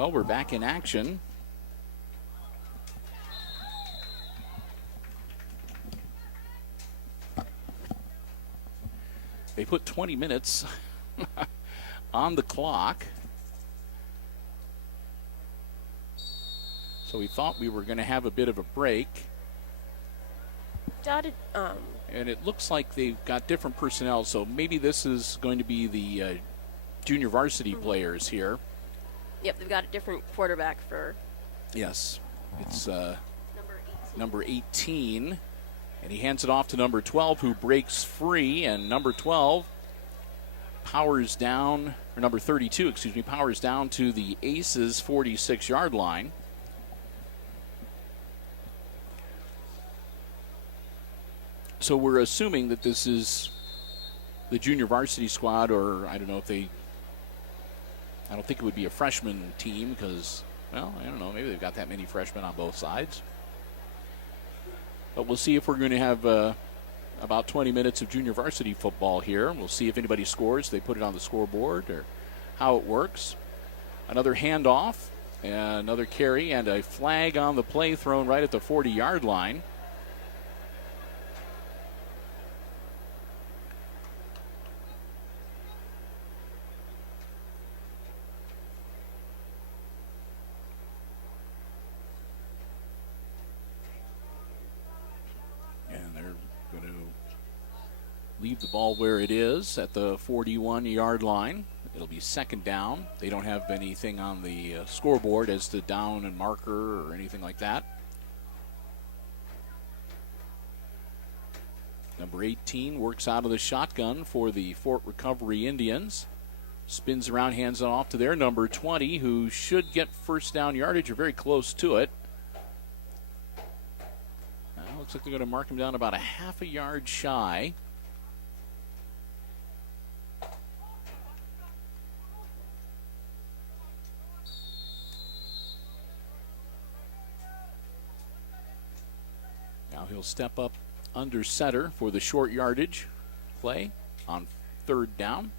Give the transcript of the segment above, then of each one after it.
Well, we're back in action. They put 20 minutes on the clock. So we thought we were going to have a bit of a break. And it looks like they've got different personnel, so maybe this is going to be the junior varsity players here. Yep, they've got a different quarterback for... Yes, it's number 18, and he hands it off to number 12, who breaks free, and number 12 powers down, or number 32, excuse me, powers down to the Aces' 46-yard line. So we're assuming that this is the junior varsity squad, or I don't know if they... I don't think it would be a freshman team because, well, I don't know. Maybe they've got that many freshmen on both sides. But we'll see if we're going to have about 20 minutes of junior varsity football here. We'll see if anybody scores. They put it on the scoreboard or how it works. Another handoff, another carry, and a flag on the play thrown right at the 40-yard line. Leave the ball where it is at the 41-yard line. It'll be second down. They don't have anything on the scoreboard as to down and marker or anything like that. Number 18 works out of the shotgun for the Fort Recovery Indians. Spins around, hands it off to their number 20, who should get first down yardage or very close to it. Looks like they're going to mark him down about a half a yard shy. He'll step up under center for the short yardage play on third down.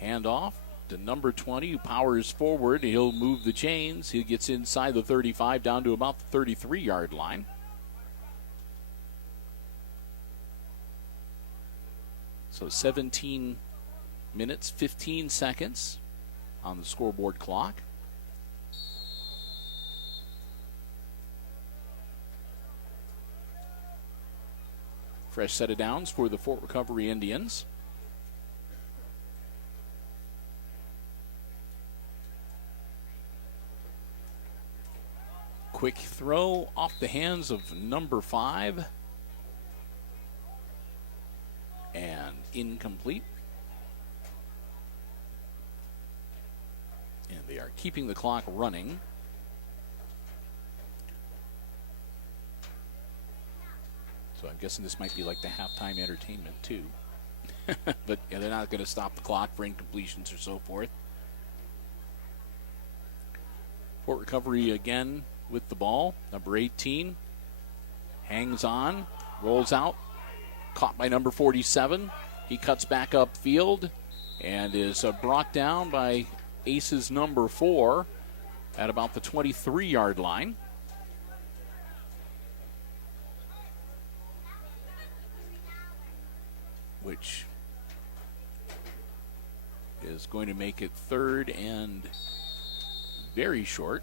Handoff to number 20, who powers forward. He'll move the chains. He gets inside the 35 down to about the 33-yard line. So 17 minutes, 15 seconds on the scoreboard clock. Fresh set of downs for the Fort Recovery Indians. Quick throw off the hands of number 5. And incomplete. And they are keeping the clock running. So I'm guessing this might be like the halftime entertainment too. But yeah, they're not going to stop the clock for incompletions or so forth. Fort Recovery again with the ball. Number 18 hangs on, rolls out, caught by number 47. He cuts back upfield and is brought down by Aces number 4 at about the 23-yard line. Which is going to make it third and very short.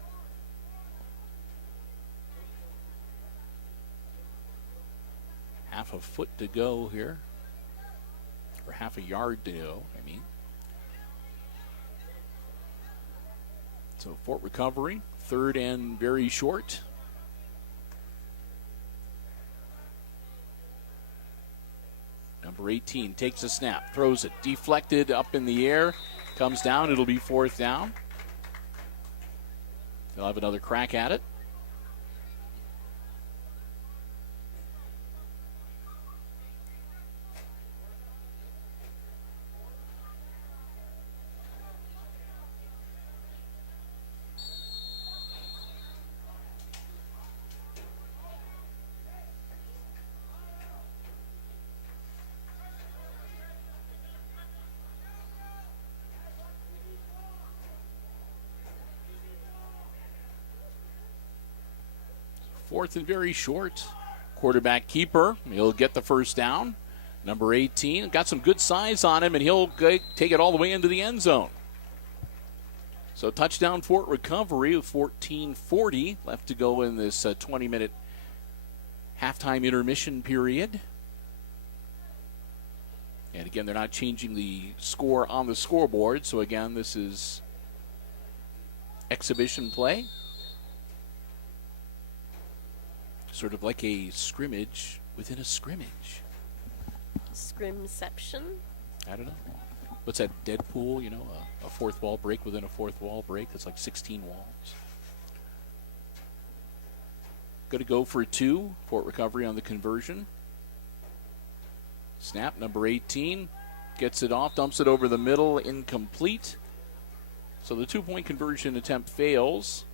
Half a foot to go here, or half a yard to go, I mean. So Fort Recovery, third and very short. Number 18 takes a snap, throws it, deflected up in the air, comes down, it'll be fourth down. They'll have another crack at it. 4th and very short. Quarterback keeper, he'll get the first down. Number 18, got some good size on him, and he'll take it all the way into the end zone. So touchdown Fort Recovery with 14:40 left to go in this 20-minute halftime intermission period. And again, they're not changing the score on the scoreboard. So again, this is exhibition play. Sort of like a scrimmage within a scrimmage. Scrimception? I don't know. What's that, Deadpool, you know, a fourth wall break within a fourth wall break? That's like 16 walls. Going to go for 2. Fort Recovery on the conversion. Snap, number 18. Gets it off, dumps it over the middle, incomplete. So the 2-point conversion attempt fails.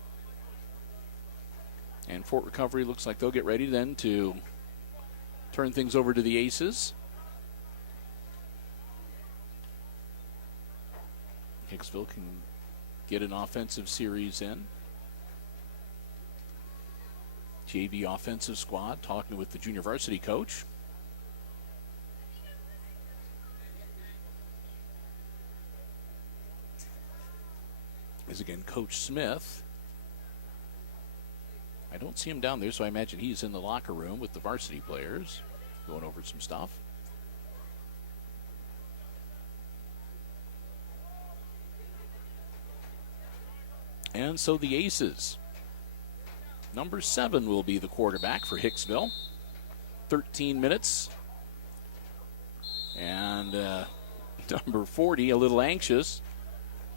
And Fort Recovery looks like they'll get ready then to turn things over to the Aces. Hicksville can get an offensive series in. JV offensive squad talking with the junior varsity coach. Is again Coach Smith. I don't see him down there, so I imagine he's in the locker room with the varsity players going over some stuff. And so the Aces. Number 7 will be the quarterback for Hicksville. 13 minutes. And number 40, a little anxious,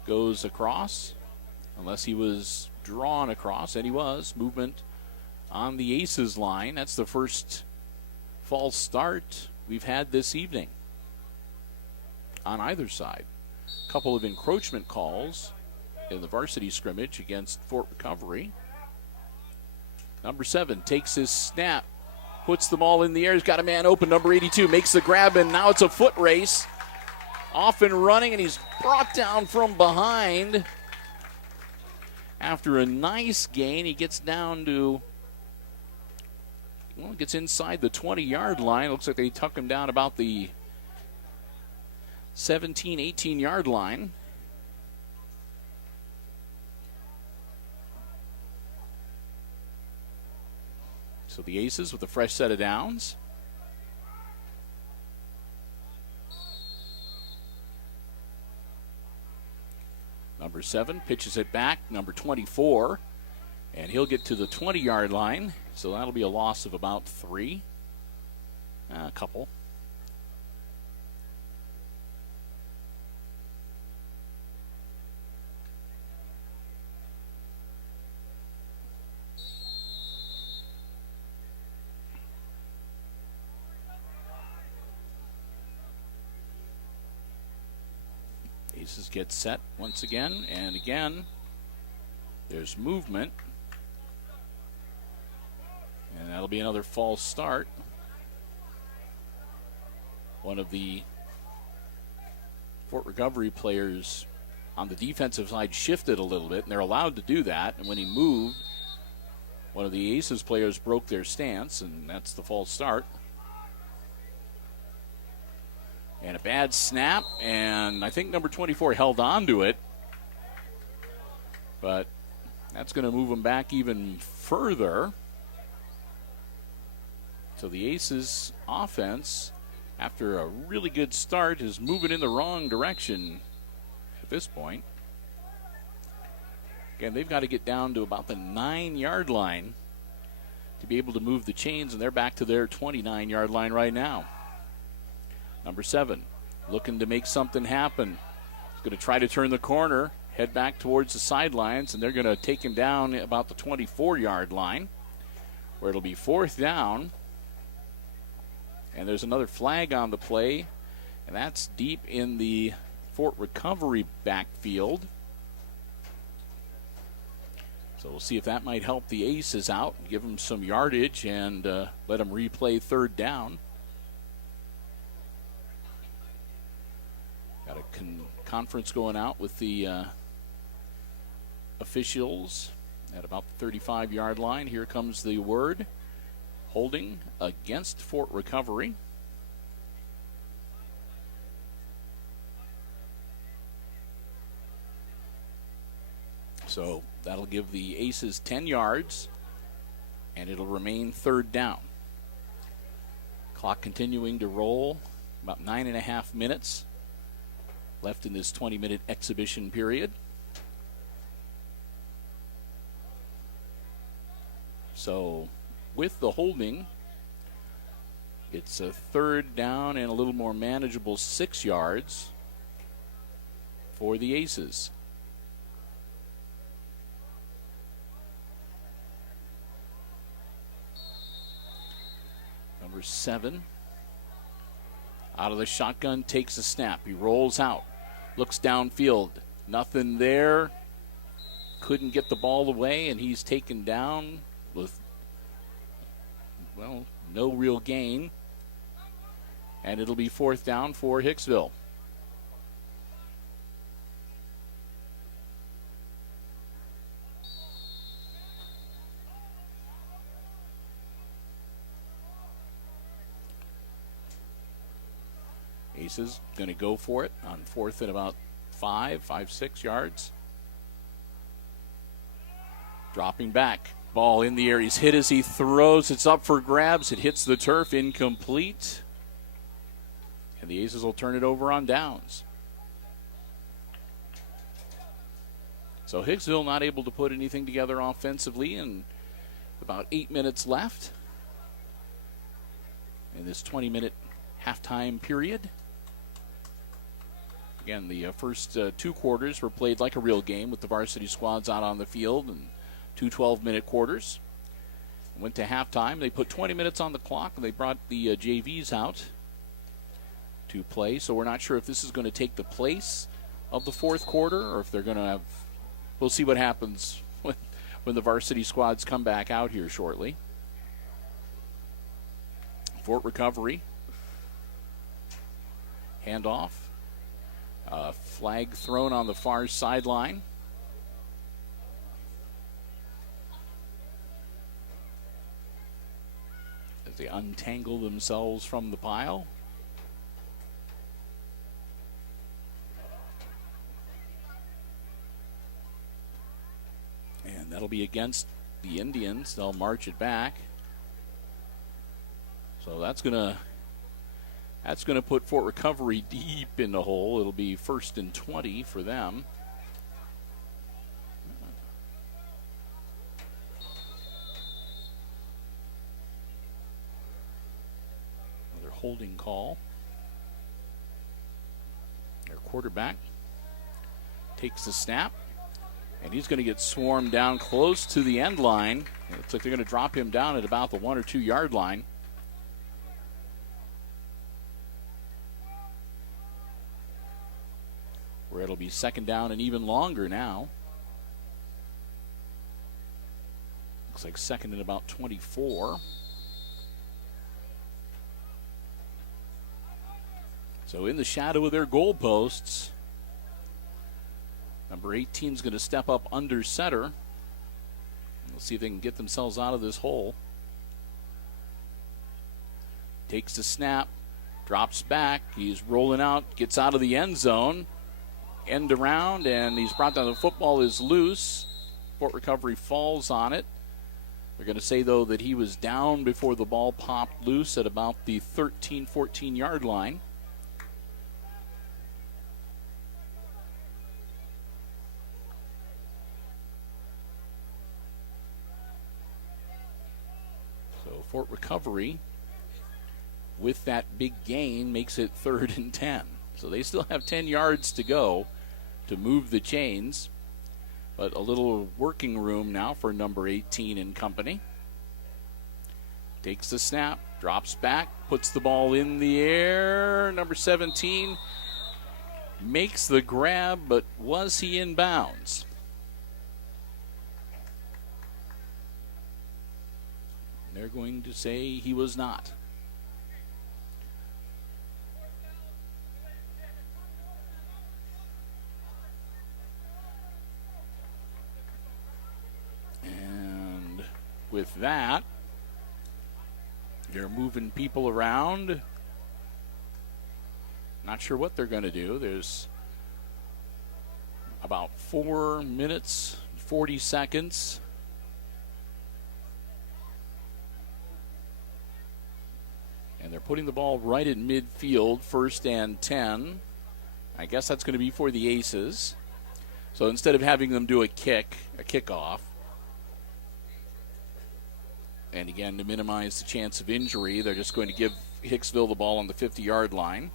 goes across. Unless he was drawn across, and he was. Movement on the Aces line. That's the first false start we've had this evening on either side. A couple of encroachment calls in the varsity scrimmage against Fort Recovery. Number 7 takes his snap, puts the ball in the air. He's got a man open. Number 82 makes the grab, and now it's a foot race. Off and running, and he's brought down from behind. After a nice gain, he gets down to, well, gets inside the 20-yard line. Looks like they tuck him down about the 17, 18-yard line. So the Aces with a fresh set of downs. Number 7 pitches it back. Number 24. And he'll get to the 20-yard line. So that'll be a loss of about 3. A couple. Aces get set once again, and again, there's movement. And that'll be another false start. One of the Fort Recovery players on the defensive side shifted a little bit, and they're allowed to do that. And when he moved, one of the Aces players broke their stance, and that's the false start. And a bad snap, and I think number 24 held on to it. But that's going to move him back even further. So the Aces offense, after a really good start, is moving in the wrong direction at this point. Again, they've got to get down to about the 9-yard line to be able to move the chains, and they're back to their 29-yard line right now. Number 7, looking to make something happen. He's going to try to turn the corner, head back towards the sidelines, and they're going to take him down about the 24-yard line, where it'll be 4th down. And there's another flag on the play, and that's deep in the Fort Recovery backfield. So we'll see if that might help the Aces out, give them some yardage, and let them replay 3rd down. Got a conference going out with the officials At about the 35-yard line, here comes the word. Holding against Fort Recovery. So that'll give the Aces 10 yards, and it'll remain third down. Clock continuing to roll, about 9.5 minutes left in this 20-minute exhibition period. So with the holding, it's a third down and a little more manageable 6 yards for the Aces. Number 7, out of the shotgun, takes a snap. He rolls out, looks downfield. Nothing there. Couldn't get the ball away, and he's taken down with, well, no real gain. And it'll be fourth down for Hicksville. Aces going to go for it on fourth and about 6 yards. Dropping back. Ball in the air. He's hit as he throws. It's up for grabs. It hits the turf. Incomplete. And the Aces will turn it over on downs. So Hicksville not able to put anything together offensively, and about 8 minutes left in this 20-minute halftime period. Again, the first 2 quarters were played like a real game with the varsity squads out on the field, and 2 12-minute quarters. Went to halftime. They put 20 minutes on the clock, and they brought the JVs out to play. So we're not sure if this is going to take the place of the fourth quarter, or if they're going to have. We'll see what happens when the varsity squads come back out here shortly. Fort Recovery. Handoff. Flag thrown on the far sideline. As they untangle themselves from the pile. And that'll be against the Indians. They'll march it back. So that's gonna put Fort Recovery deep in the hole. It'll be 1st and 20 for them. Another holding call. Their quarterback takes the snap, and he's going to get swarmed down close to the end line. It looks like they're going to drop him down at about the 1 or 2 yard line. Where it'll be second down and even longer now. Looks like second and about 24. So in the shadow of their goalposts, number 18 is going to step up under center. We'll see if they can get themselves out of this hole. Takes the snap, drops back. He's rolling out, gets out of the end zone. End around, and he's brought down. The football is loose. Fort Recovery falls on it. They're going to say, though, that he was down before the ball popped loose at about the 13, 14-yard line. So Fort Recovery, with that big gain, makes it 3rd and 10. So they still have 10 yards to go to move the chains. But a little working room now for number 18 and company. Takes the snap, drops back, puts the ball in the air. Number 17 makes the grab, but was he in bounds? They're going to say he was not. with that. They're moving people around. Not sure what they're going to do. There's about 4 minutes, 40 seconds. And they're putting the ball right at midfield, 1st and 10. I guess that's going to be for the Aces. So instead of having them do a kickoff, and again, to minimize the chance of injury, they're just going to give Hicksville the ball on the 50-yard line.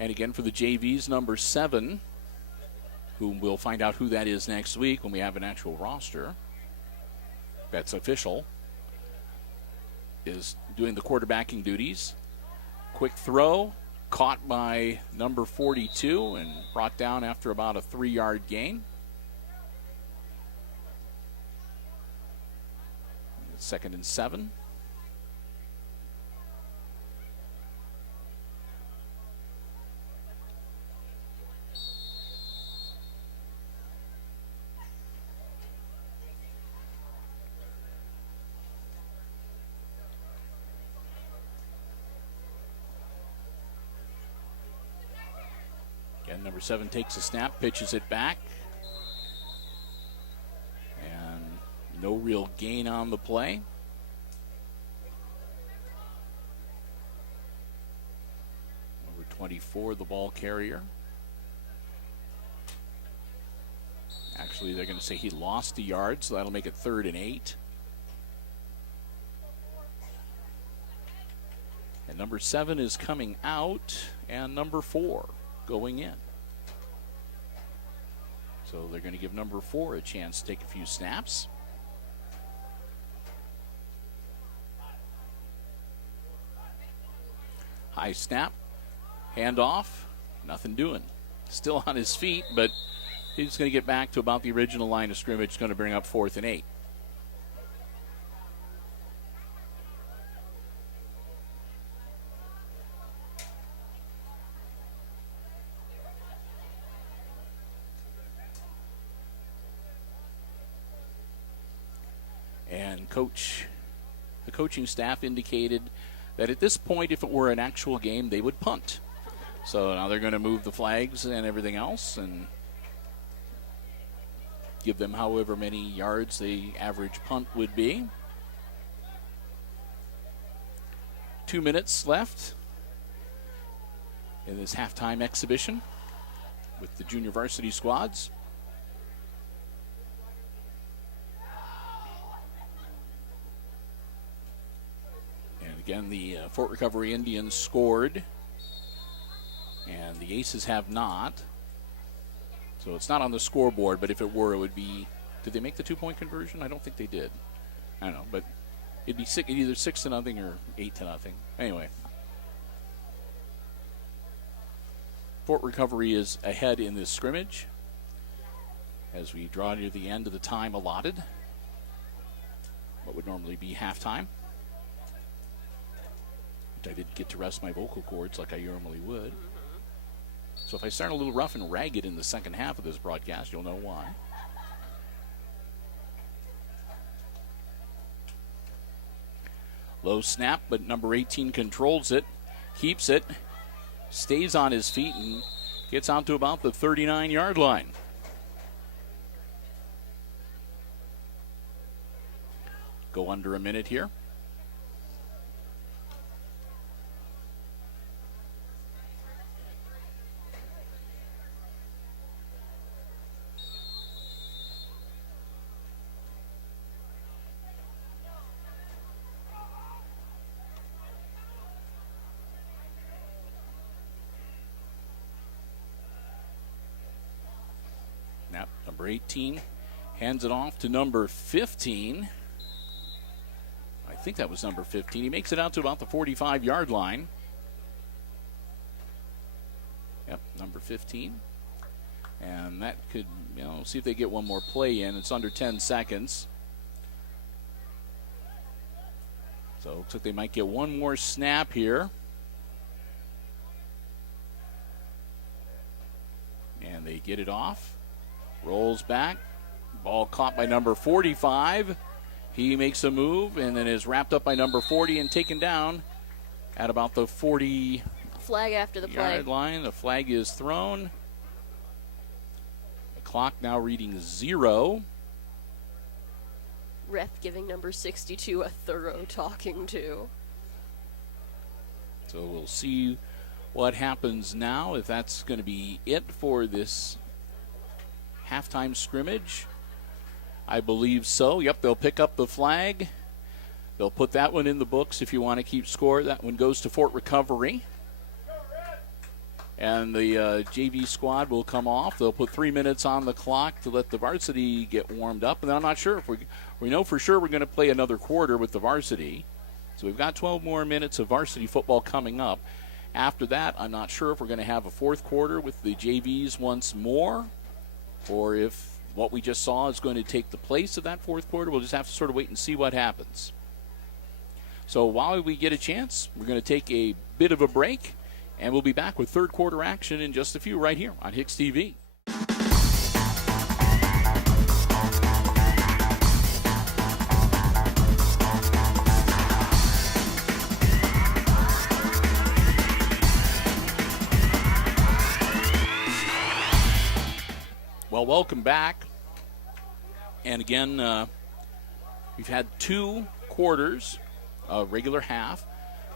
And again, for the JVs, number 7, whom we'll find out who that is next week when we have an actual roster that's official, is doing the quarterbacking duties. Quick throw, caught by number 42 and brought down after about a 3-yard gain. It's 2nd and 7. Again, number 7 takes a snap, pitches it back. And no real gain on the play. Number 24, the ball carrier. Actually, they're going to say he lost a yard, so that'll make it 3rd and 8. And number 7 is coming out, and number 4 going in. So they're going to give number 4 a chance to take a few snaps. High snap, handoff, nothing doing. Still on his feet, but he's going to get back to about the original line of scrimmage, going to bring up 4th and 8. And the coaching staff indicated that at this point, if it were an actual game, they would punt. So now they're going to move the flags and everything else and give them however many yards the average punt would be. 2 minutes left in this halftime exhibition with the junior varsity squads. Again, the Fort Recovery Indians scored, and the Aces have not. So it's not on the scoreboard, but if it were, it would be... Did they make the 2-point conversion? I don't think they did. I don't know, but it'd be either 6-0 or 8-0. Anyway. Fort Recovery is ahead in this scrimmage as we draw near the end of the time allotted. What would normally be halftime. I didn't get to rest my vocal cords like I normally would. So if I start a little rough and ragged in the second half of this broadcast, you'll know why. Low snap, but number 18 controls it, keeps it, stays on his feet, and gets out to about the 39-yard line. Go under a minute here. Number 18 hands it off to number 15. I think that was number 15. He makes it out to about the 45-yard line. Yep, number 15. And that could, see if they get one more play in. It's under 10 seconds. So it looks like they might get one more snap here. And they get it off. Rolls back. Ball caught by number 45. He makes a move and then is wrapped up by number 40 and taken down at about the 40 Flag after the play. yard line. The flag is thrown. The clock now reading 0. Ref giving number 62 a thorough talking to. So we'll see what happens now, if that's going to be it for this halftime scrimmage. I believe so. Yep, they'll pick up the flag. They'll put that one in the books if you want to keep score. That one goes to Fort Recovery. And the JV squad will come off. They'll put 3 minutes on the clock to let the varsity get warmed up. And then I'm not sure if we know for sure we're going to play another quarter with the varsity. So we've got 12 more minutes of varsity football coming up. After that, I'm not sure if we're going to have a fourth quarter with the JVs once more, or if what we just saw is going to take the place of that fourth quarter. We'll just have to sort of wait and see what happens. So while we get a chance, we're going to take a bit of a break, and we'll be back with third quarter action in just a few right here on HIX-TV. Well, welcome back. And again, we've had 2 quarters, a regular half,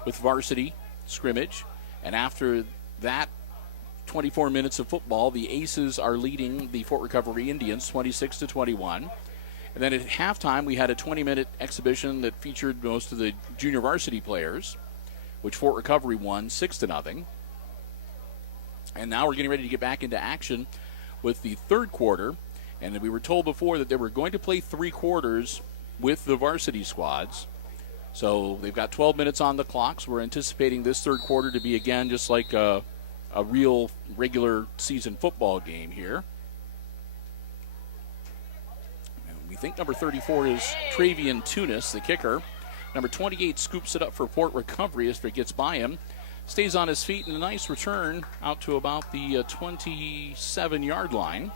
with varsity scrimmage. And after that 24 minutes of football, the Aces are leading the Fort Recovery Indians 26-21. And then at halftime, we had a 20-minute exhibition that featured most of the junior varsity players, which Fort Recovery won 6-0. And now we're getting ready to get back into action with the third quarter, and we were told before that they were going to play 3 quarters with the varsity squads. So they've got 12 minutes on the clock, so we're anticipating this third quarter to be, again, just like a real regular season football game here. And we think number 34 is Travian Tunis, the kicker. Number 28 scoops it up for Fort Recovery as it gets by him. Stays on his feet, and a nice return out to about the 27-yard line.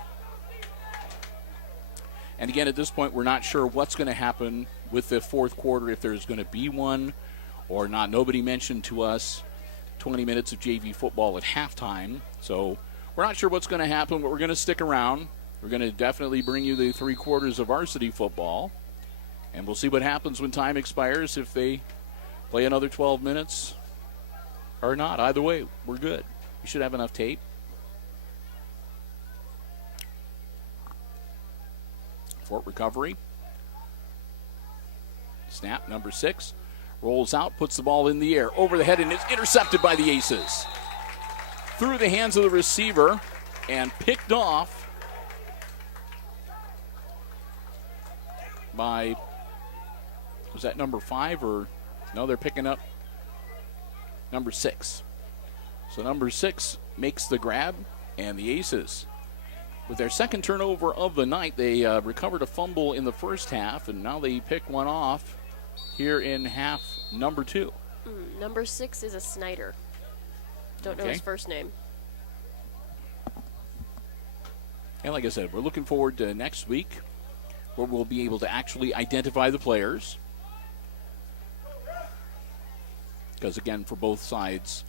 And again, at this point, we're not sure what's going to happen with the fourth quarter, if there's going to be one or not. Nobody mentioned to us 20 minutes of JV football at halftime. So we're not sure what's going to happen, but we're going to stick around. We're going to definitely bring you the 3 quarters of varsity football. And we'll see what happens when time expires, if they play another 12 minutes or not. Either way, we're good. We should have enough tape. Fort Recovery. Snap, number 6. Rolls out, puts the ball in the air, over the head, and it's intercepted by the Aces. Through the hands of the receiver and picked off by, was that number 5 or, no, they're picking up number 6. So number 6 makes the grab, and the Aces, with their second turnover of the night, they recovered a fumble in the first half, and now they pick one off here in half number 2. Number 6 is a Snyder. Don't know his first name. And like I said, we're looking forward to next week, where we'll be able to actually identify the players. Because, again, for both sides,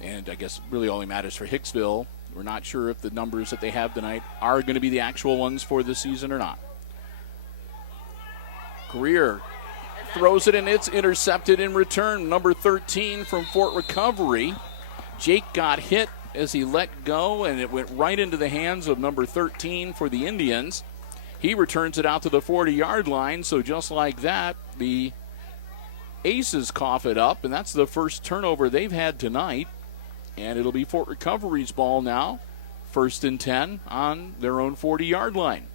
and I guess really only matters for Hicksville, we're not sure if the numbers that they have tonight are going to be the actual ones for the season or not. Greer throws it, and it's intercepted in return. Number 13 from Fort Recovery. Jake got hit as he let go, and it went right into the hands of number 13 for the Indians. He returns it out to the 40-yard line, so just like that, the Aces cough it up, and that's the first turnover they've had tonight. And it'll be Fort Recovery's ball now, 1st and 10 on their own 40-yard line.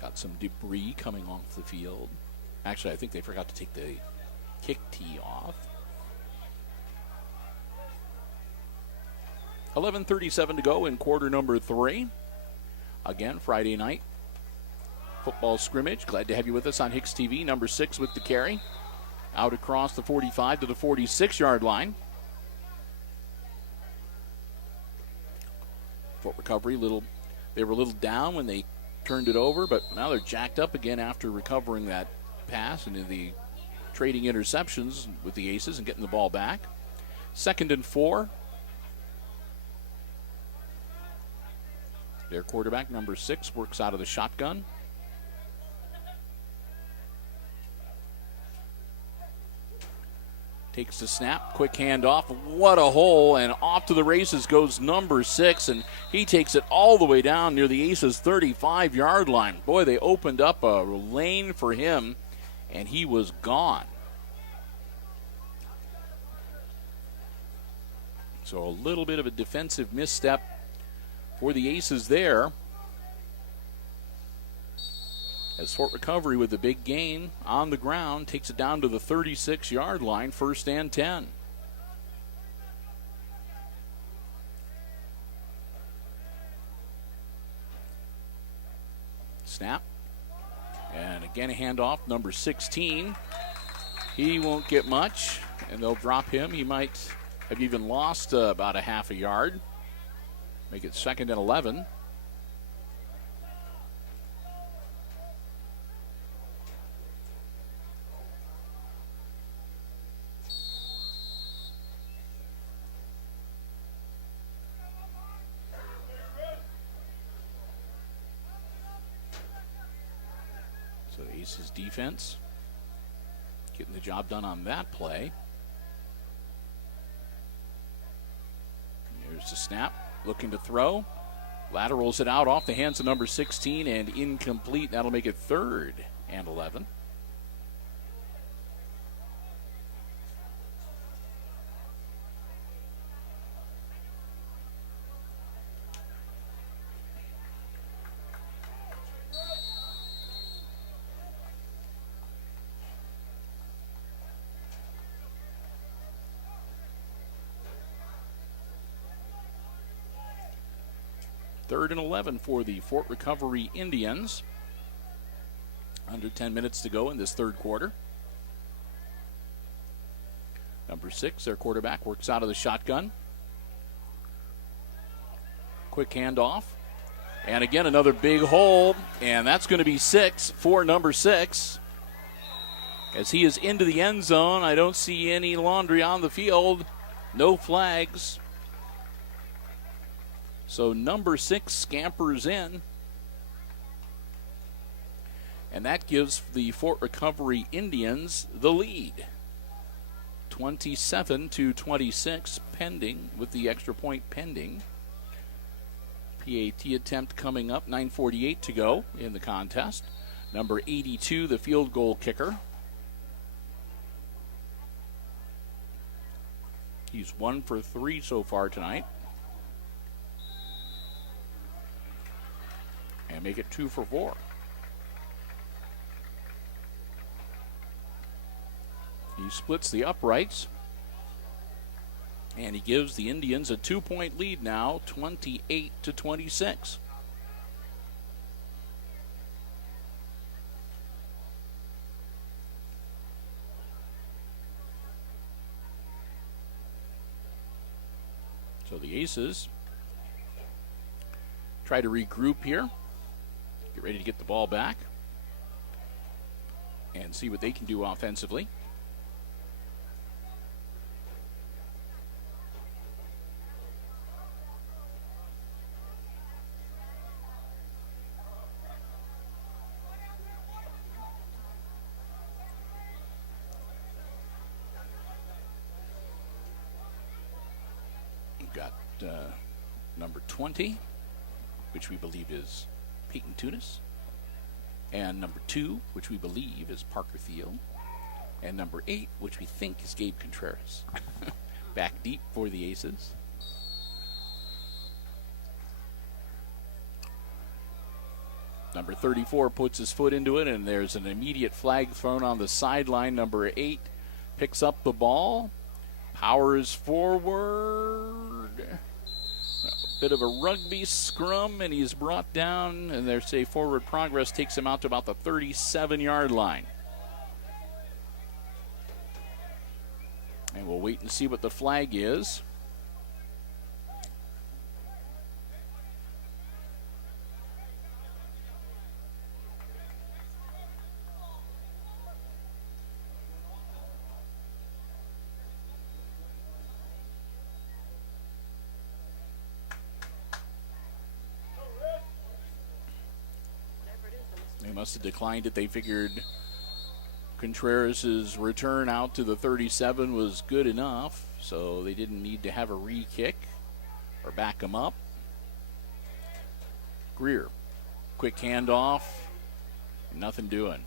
Got some debris coming off the field. Actually, I think they forgot to take the kick tee off. 11:37 to go in quarter number 3. Again, Friday night football scrimmage. Glad to have you with us on HIX-TV. Number 6 with the carry. Out across the 45 to the 46-yard line. Fort Recovery, they were a little down when they turned it over, but now they're jacked up again after recovering that pass and in the trading interceptions with the Aces and getting the ball back. 2nd and 4. Their quarterback, number 6, works out of the shotgun. Takes the snap, quick handoff. What a hole, and off to the races goes number 6, and he takes it all the way down near the Aces' 35-yard line. Boy, they opened up a lane for him, and he was gone. So a little bit of a defensive misstep for the Aces there. As Fort Recovery with the big gain on the ground takes it down to the 36-yard line, 1st and 10. Snap. And again a handoff, number 16. He won't get much, and they'll drop him. He might have even lost about a half a yard. Make it 2nd and 11. So the Aces defense getting the job done on that play. Here's the snap, looking to throw. Laterals it out off the hands of number 16 and incomplete. That'll make it 3rd and 11. Third and 11 for the Fort Recovery Indians. Under 10 minutes to go in this third quarter. Number 6, their quarterback, works out of the shotgun. Quick handoff. And again, another big hole. And that's going to be 6 for number 6. As he is into the end zone, I don't see any laundry on the field. No flags. So number 6 scampers in. And that gives the Fort Recovery Indians the lead. 27-26 pending, with the extra point pending. PAT attempt coming up, 9:48 to go in the contest. Number 82, the field goal kicker. He's 1 for 3 so far tonight. And make it 2 for 4. He splits the uprights. And he gives the Indians a 2-point lead now, 28-26. So the Aces try to regroup here. Get ready to get the ball back and see what they can do offensively. We've got number 20, which we believe is Peyton Tunis, and number 2, which we believe is Parker Thiel, and number 8, which we think is Gabe Contreras. Back deep for the Aces. Number 34 puts his foot into it, and there's an immediate flag thrown on the sideline. Number 8 picks up the ball, powers forward. Bit of a rugby scrum, and he's brought down, and their say forward progress takes him out to about the 37-yard line. And we'll wait and see what the flag is. They must have declined it. They figured Contreras' return out to the 37 was good enough, so they didn't need to have a re-kick or back him up. Greer, quick handoff, nothing doing.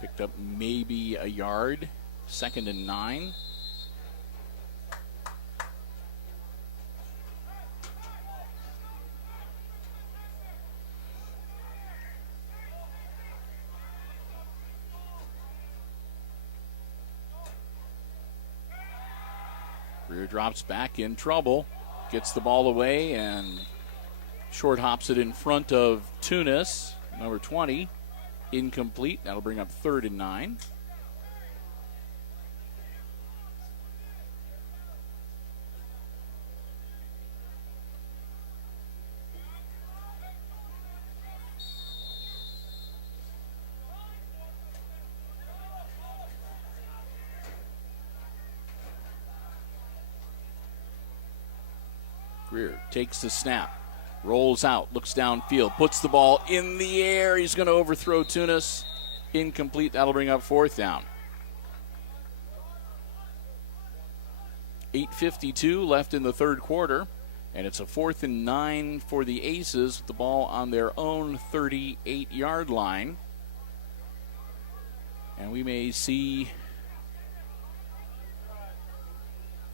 Picked up maybe a yard. 2nd and 9. Greer drops back in trouble. Gets the ball away and short hops it in front of Tunis, number 20. Incomplete. That'll bring up 3rd and 9. Greer takes the snap. Rolls out, looks downfield, puts the ball in the air. He's going to overthrow Tunis. Incomplete. That'll bring up 4th down. 8:52 left in the third quarter, and it's a 4th and 9 for the Aces with the ball on their own 38-yard line. And we may see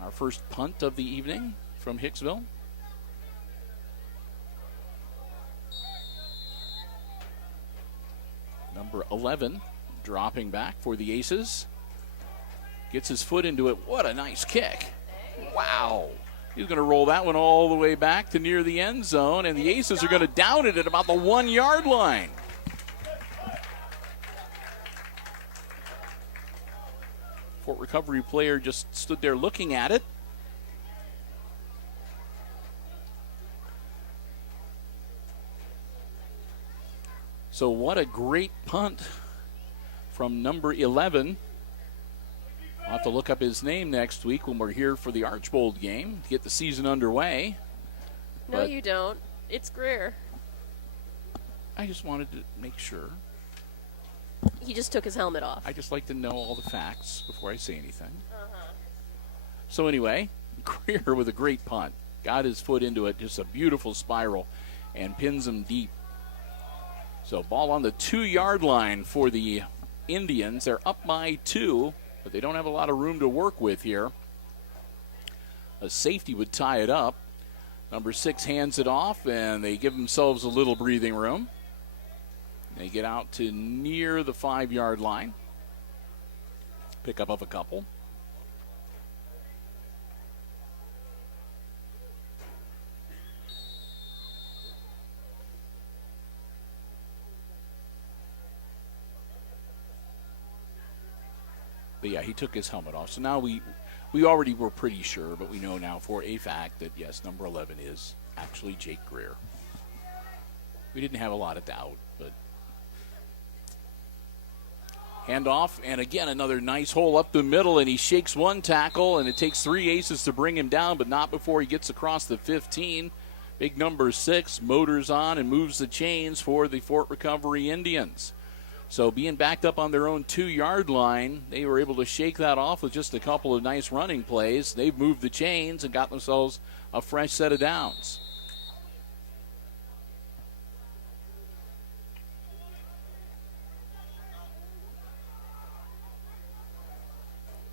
our first punt of the evening from Hicksville. Number 11 dropping back for the Aces. Gets his foot into it. What a nice kick. Wow. He's going to roll that one all the way back to near the end zone, and the Aces are going to down it at about the 1-yard line. Fort Recovery player just stood there looking at it. So what a great punt from number 11. I'll have to look up his name next week when we're here for the Archbold game to get the season underway. No, you don't. It's Greer. I just wanted to make sure. He just took his helmet off. I just like to know all the facts before I say anything. So anyway, Greer with a great punt. Got his foot into it, just a beautiful spiral, and pins him deep. So ball on the 2-yard line for the Indians. They're up by 2, but they don't have a lot of room to work with here. A safety would tie it up. Number 6 hands it off, and they give themselves a little breathing room. They get out to near the 5-yard line. Pick up of a couple. But yeah, he took his helmet off. So now we already were pretty sure, but we know now for a fact that, yes, number 11 is actually Jake Greer. We didn't have a lot of doubt, but handoff, and again, another nice hole up the middle, and he shakes one tackle, and it takes 3 Aces to bring him down, but not before he gets across the 15. Big number 6 motors on and moves the chains for the Fort Recovery Indians. So being backed up on their own 2-yard line, they were able to shake that off with just a couple of nice running plays. They've moved the chains and got themselves a fresh set of downs.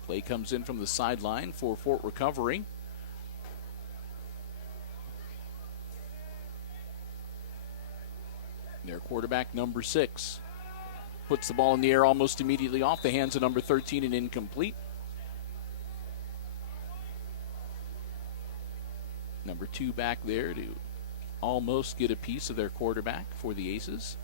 Play comes in from the sideline for Fort Recovery. Their quarterback, number 6. Puts the ball in the air almost immediately off the hands of number 13 and incomplete. Number 2 back there to almost get a piece of their quarterback for the Aces.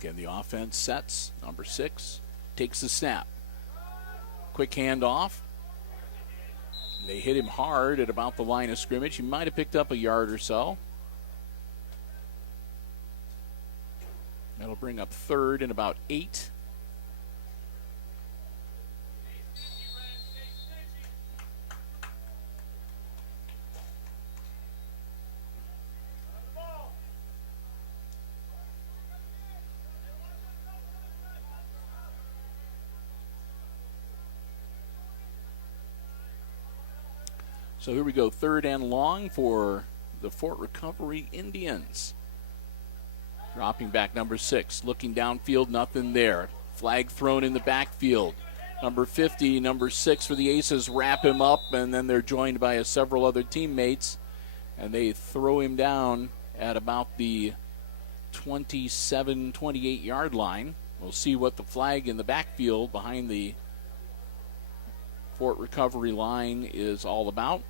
Again, the offense sets. Number 6 takes the snap. Quick handoff. They hit him hard at about the line of scrimmage. He might have picked up a yard or so. That'll bring up 3rd and about 8. So here we go, 3rd and long for the Fort Recovery Indians. Dropping back, number 6, looking downfield, nothing there. Flag thrown in the backfield. Number 50, number 6 for the Aces wrap him up, and then they're joined by several other teammates, and they throw him down at about the 27, 28-yard line. We'll see what the flag in the backfield behind the Fort Recovery line is all about.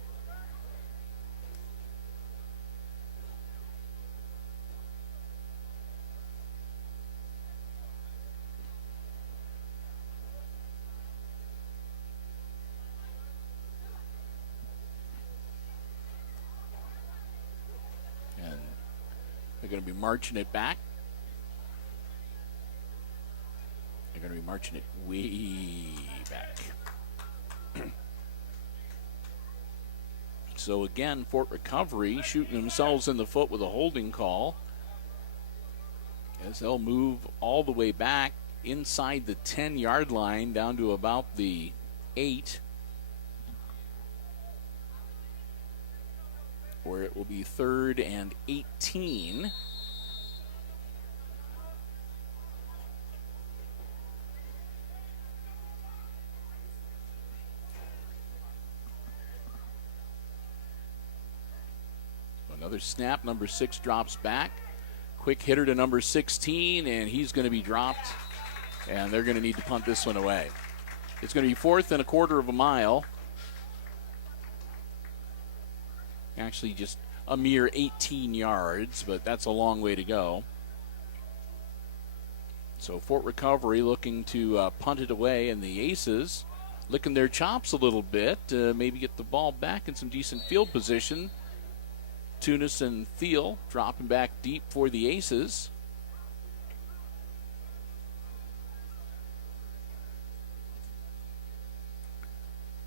They're going to be marching it back. They're going to be marching it way back. So again, Fort Recovery shooting themselves in the foot with a holding call as they'll move all the way back inside the 10-yard line down to about the 8, where it will be 3rd and 18. Another snap, number 6 drops back. Quick hitter to number 16, and he's going to be dropped, and they're going to need to punt this one away. It's going to be 4th and a quarter of a mile. Actually just a mere 18 yards, but that's a long way to go. So Fort Recovery looking to punt it away, and the Aces licking their chops a little bit, maybe get the ball back in some decent field position. Tunis and Thiel dropping back deep for the Aces.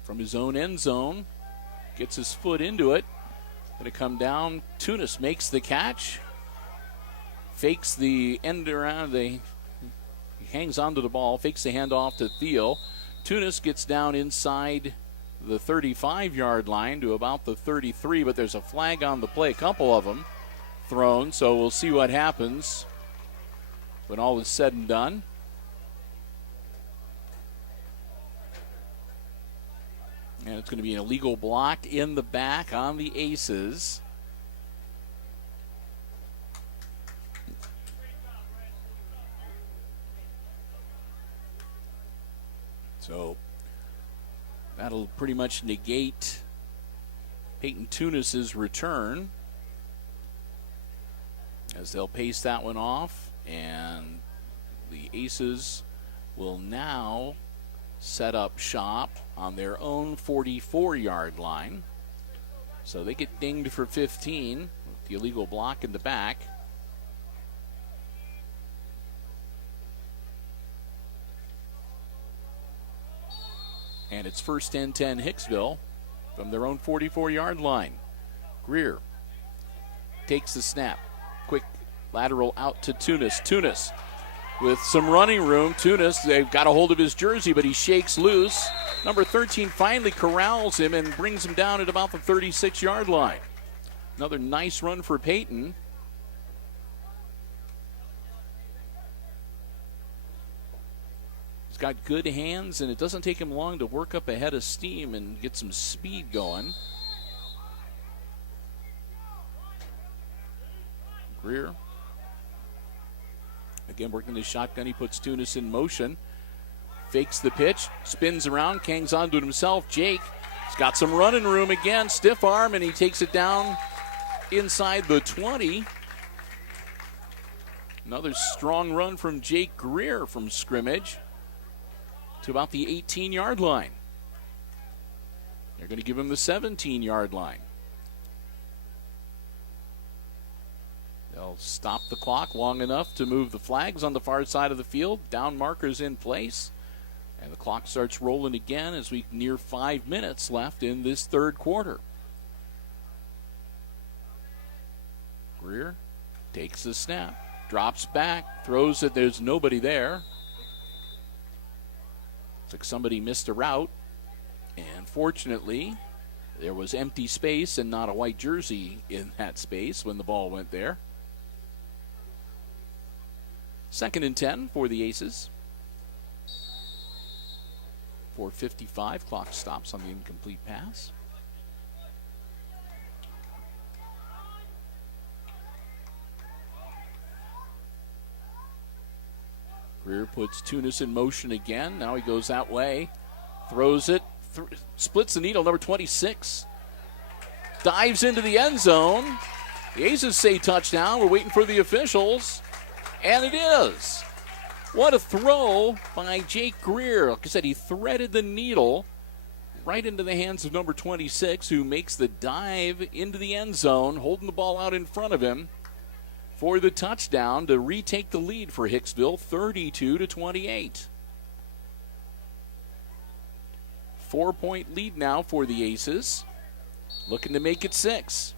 From his own end zone, gets his foot into it. Going to come down. Tunis makes the catch. Fakes the end around. He hangs onto the ball. Fakes the handoff to Thiel. Tunis gets down inside the 35-yard line to about the 33, but there's a flag on the play. A couple of them thrown, so we'll see what happens when all is said and done. And it's going to be an illegal block in the back on the Aces. So that'll pretty much negate Peyton Tunis's return, as they'll pace that one off, and the Aces will now set up shop on their own 44-yard line. So they get dinged for 15 with the illegal block in the back. And it's 1st and 10 Hicksville from their own 44-yard line. Greer takes the snap. Quick lateral out to Tunis. Tunis with some running room. Tunis, they've got a hold of his jersey, but he shakes loose. Number 13 finally corrals him and brings him down at about the 36-yard line. Another nice run for Peyton. He's got good hands, and it doesn't take him long to work up a head of steam and get some speed going. Greer. Again, working the shotgun. He puts Tunis in motion. Fakes the pitch. Spins around. Hangs on to himself. Jake has got some running room again. Stiff arm, and he takes it down inside the 20. Another strong run from Jake Greer from scrimmage to about the 18-yard line. They're going to give him the 17-yard line. They'll stop the clock long enough to move the flags on the far side of the field. Down markers in place. And the clock starts rolling again as we near 5 minutes left in this third quarter. Greer takes the snap. Drops back, throws it, there's nobody there. Looks like somebody missed a route. And fortunately, there was empty space and not a white jersey in that space when the ball went there. 2nd and 10 for the Aces. 4:55, clock stops on the incomplete pass. Greer puts Tunis in motion again. Now he goes that way. Throws it. Splits the needle. Number 26. Dives into the end zone. The Aces say touchdown. We're waiting for the officials. And it is. What a throw by Jake Greer. Like I said, he threaded the needle right into the hands of number 26, who makes the dive into the end zone, holding the ball out in front of him for the touchdown to retake the lead for Hicksville, 32-28. 4-point lead now for the Aces, looking to make it 6.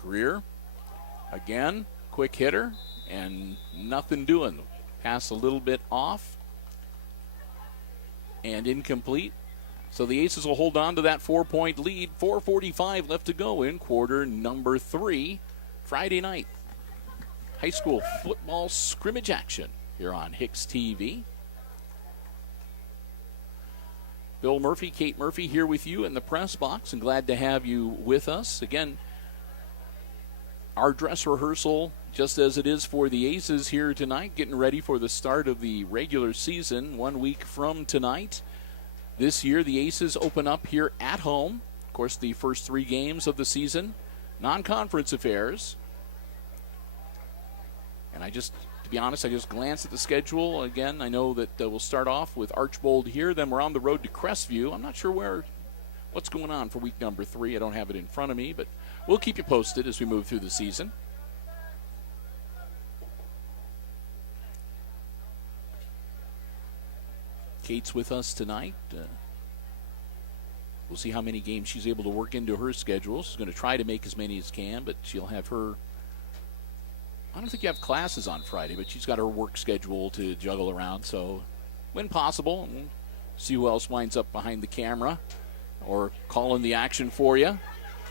Greer, again, quick hitter, and nothing doing. Pass a little bit off and incomplete. So the Aces will hold on to that 4-point lead. 4:45 left to go in quarter number 3. Friday night high school football scrimmage action here on HIX-TV. Bill Murphy, Kate Murphy here with you in the press box, and glad to have you with us. Again, our dress rehearsal, just as it is for the Aces here tonight, getting ready for the start of the regular season 1 week from tonight. This year, the Aces open up here at home. Of course, the first 3 games of the season, non-conference affairs. And to be honest, I just glanced at the schedule. Again, I know that we'll start off with Archbold here. Then we're on the road to Crestview. I'm not sure what's going on for week number 3. I don't have it in front of me, but we'll keep you posted as we move through the season. Kate's with us tonight. We'll see how many games she's able to work into her schedule. She's going to try to make as many as can, but she'll have her... I don't think you have classes on Friday, but she's got her work schedule to juggle around. So when possible, we'll see who else winds up behind the camera or calling the action for you.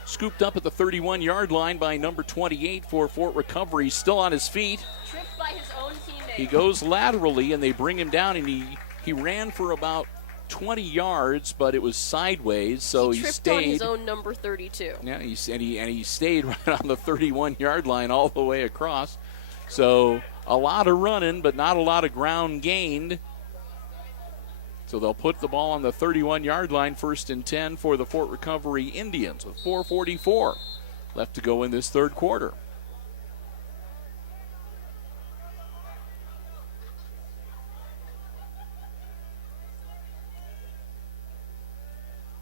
Scooped up at the 31-yard line by number 28 for Fort Recovery. Still on his feet. Tripped by his own teammate. He goes laterally, and they bring him down, and he ran for about 20 yards, but it was sideways, so he tripped stayed on his own number 32. Yeah, he stayed right on the 31-yard line all the way across. So a lot of running, but not a lot of ground gained. So they'll put the ball on the 31-yard line, 1st and 10 for the Fort Recovery Indians with 4:44 left to go in this third quarter.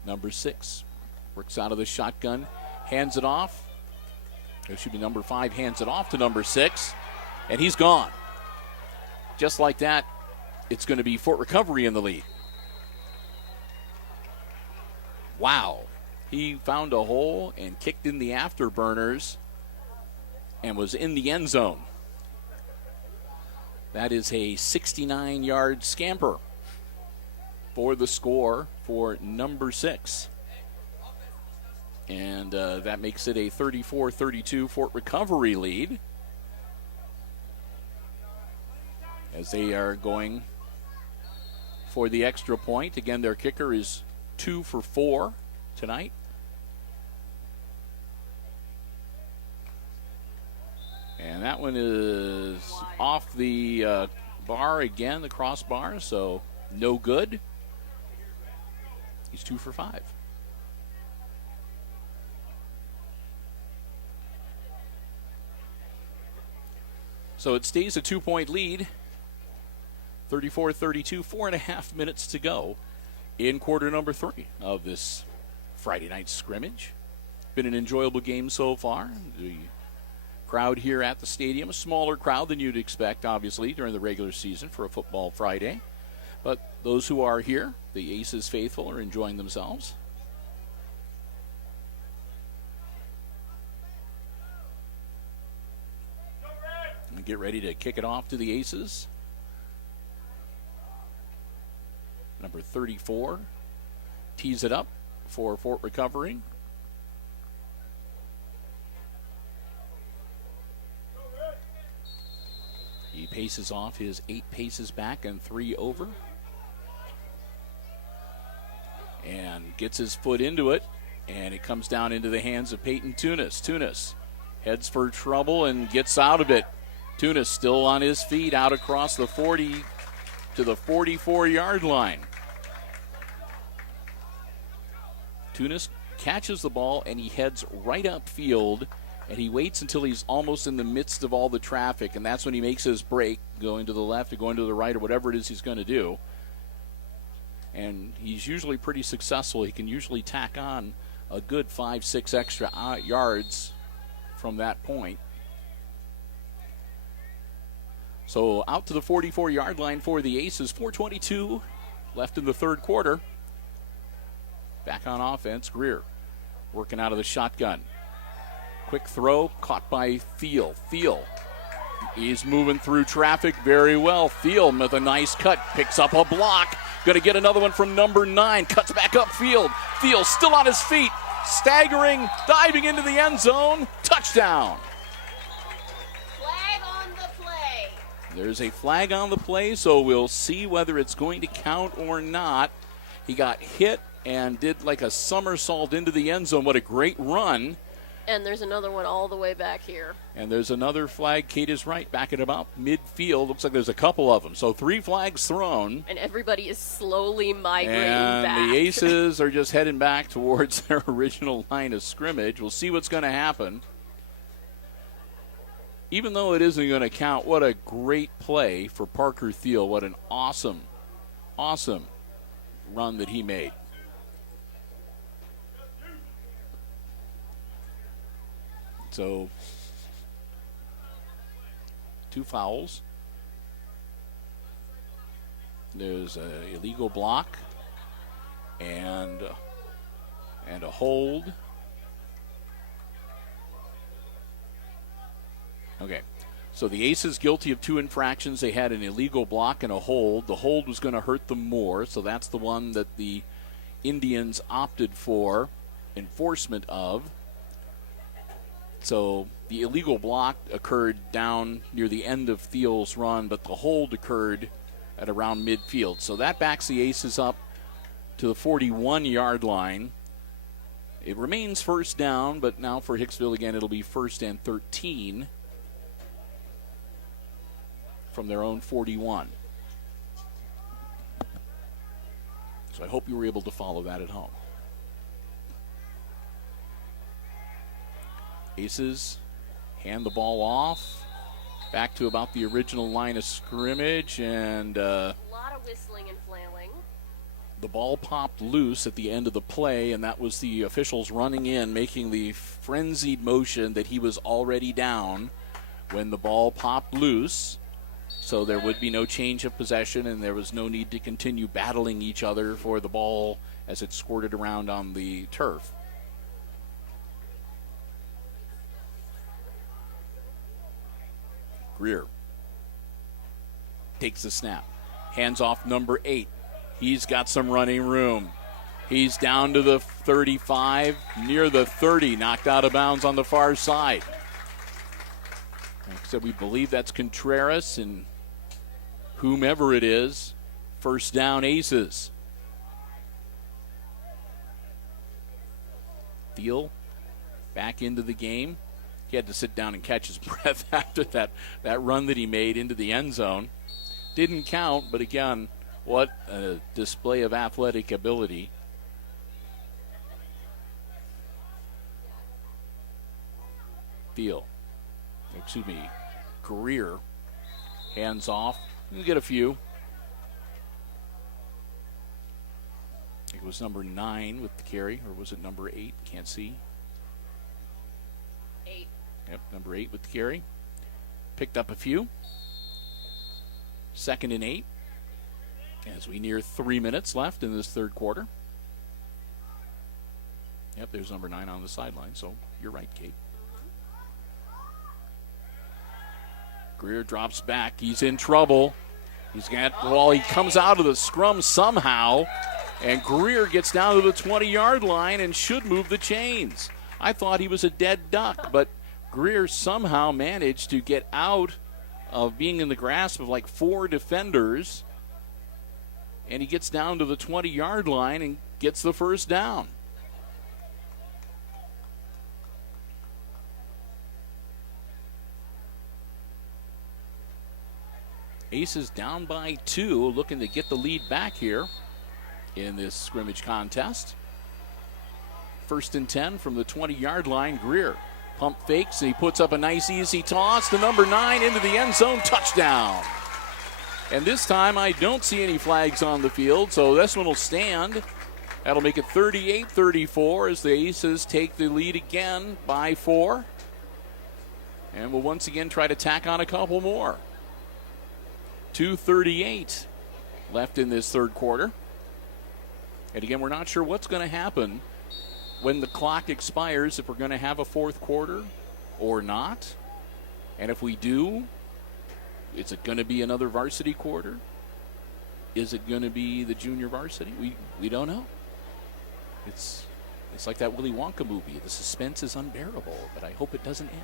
Number 6 works out of the shotgun, hands it off. There should be number 5 hands it off to number 6, and he's gone. Just like that, it's going to be Fort Recovery in the lead. Wow. He found a hole and kicked in the afterburners and was in the end zone. That is a 69-yard scamper for the score for number 6. And that makes it a 34-32 Fort Recovery lead. as they are going for the extra point. Again, their kicker is 2 for 4 tonight. And that one is off the bar again, the crossbar, so no good. He's 2 for 5. So it stays a 2-point lead. 34-32, 4.5 minutes to go in quarter number 3 of this Friday night scrimmage. Been an enjoyable game so far. The crowd here at the stadium, a smaller crowd than you'd expect, obviously, during the regular season for a football Friday. But those who are here, the Aces faithful, are enjoying themselves. And get ready to kick it off to the Aces. Number 34 tees it up for Fort Recovery. He paces off his 8 paces back and 3 over. And gets his foot into it. And it comes down into the hands of Peyton Tunis. Tunis heads for trouble and gets out of it. Tunis still on his feet out across the 40 to the 44-yard line. Tunis catches the ball and he heads right upfield, and he waits until he's almost in the midst of all the traffic, and that's when he makes his break, going to the left or going to the right or whatever it is he's going to do. And he's usually pretty successful. He can usually tack on a good 5-6 extra yards from that point. So out to the 44-yard line for the Aces. 4:22 left in the third quarter. Back on offense, Greer working out of the shotgun. Quick throw, caught by Thiel. Thiel, he's moving through traffic very well. Thiel with a nice cut, picks up a block. Going to get another one from number 9. Cuts back upfield. Thiel still on his feet, staggering, diving into the end zone. Touchdown. Flag on the play. There's a flag on the play, so we'll see whether it's going to count or not. He got hit and did like a somersault into the end zone. What a great run. And there's another one all the way back here. And there's another flag. Kate is right, back at about midfield. Looks like there's a couple of them. So 3 flags thrown. And everybody is slowly migrating back. And the Aces are just heading back towards their original line of scrimmage. We'll see what's going to happen. Even though it isn't going to count, what a great play for Parker Thiel. What an awesome, awesome run that he made. So, 2 fouls. There's an illegal block and a hold. Okay, so the Aces guilty of 2 infractions. They had an illegal block and a hold. The hold was going to hurt them more, so that's the one that the Indians opted for enforcement of. So the illegal block occurred down near the end of Thiel's run, but the hold occurred at around midfield. So that backs the Aces up to the 41-yard line. It remains first down, but now for Hicksville again, it'll be 1st and 13 from their own 41. So I hope you were able to follow that at home. Aces hand the ball off back to about the original line of scrimmage, and a lot of whistling and flailing. The ball popped loose at the end of the play, and that was the officials running in, making the frenzied motion that he was already down when the ball popped loose. So there would be no change of possession, and there was no need to continue battling each other for the ball as it squirted around on the turf. Greer takes the snap, hands off number 8. He's got some running room. He's down to the 35, near the 30, knocked out of bounds on the far side. Like I said, we believe that's Contreras, and whomever it is, first down Aces. Thiel back into the game. He had to sit down and catch his breath after that run that he made into the end zone. Didn't count, but again, what a display of athletic ability. Greer, hands off. You get a few. I think it was number 9 with the carry, or was it number 8? Can't see. 8. Yep, number 8 with the carry. Picked up a few. 2nd and 8. As we near 3 minutes left in this third quarter. Yep, there's number 9 on the sideline, so you're right, Kate. Greer drops back. He's in trouble. He comes out of the scrum somehow, and Greer gets down to the 20-yard line and should move the chains. I thought he was a dead duck, but Greer somehow managed to get out of being in the grasp of like 4 defenders, and he gets down to the 20-yard line and gets the first down. Aces down by 2, looking to get the lead back here in this scrimmage contest. 1st and 10 from the 20-yard line. Greer pump fakes, and he puts up a nice easy toss to number 9 into the end zone. Touchdown. And this time I don't see any flags on the field, so this one will stand. That'll make it 38-34 as the Aces take the lead again by 4. And we'll once again try to tack on a couple more. 2:38 left in this third quarter. And again, we're not sure what's going to happen when the clock expires, if we're going to have a fourth quarter or not. And if we do, is it going to be another varsity quarter? Is it going to be the junior varsity? We don't know. It's like that Willy Wonka movie. The suspense is unbearable, but I hope it doesn't end.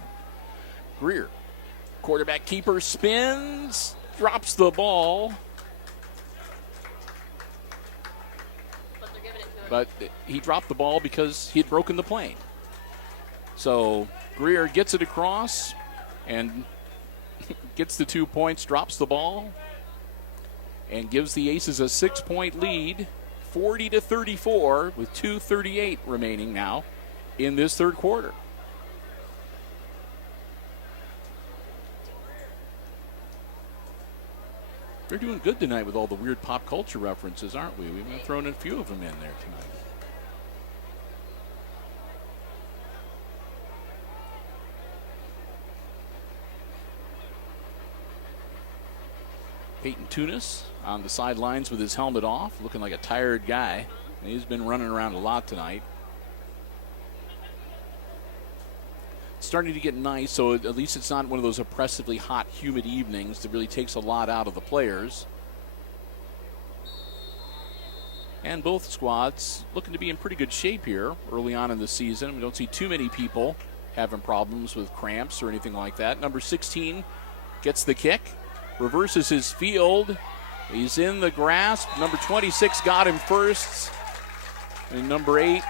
Greer, quarterback keeper, spins, drops the ball. But he dropped the ball because he had broken the plane. So Greer gets it across and gets the 2 points, drops the ball, and gives the Aces a 6-point lead, 40-34, with 2:38 remaining now in this third quarter. We're doing good tonight with all the weird pop culture references, aren't we? We've been throwing a few of them in there tonight. Peyton Tunis on the sidelines with his helmet off, looking like a tired guy. And he's been running around a lot tonight. Starting to get nice, so at least it's not one of those oppressively hot, humid evenings that really takes a lot out of the players. And both squads looking to be in pretty good shape here early on in the season. We don't see too many people having problems with cramps or anything like that. Number 16 gets the kick, reverses his field. He's in the grasp. Number 26 got him first. And number 8,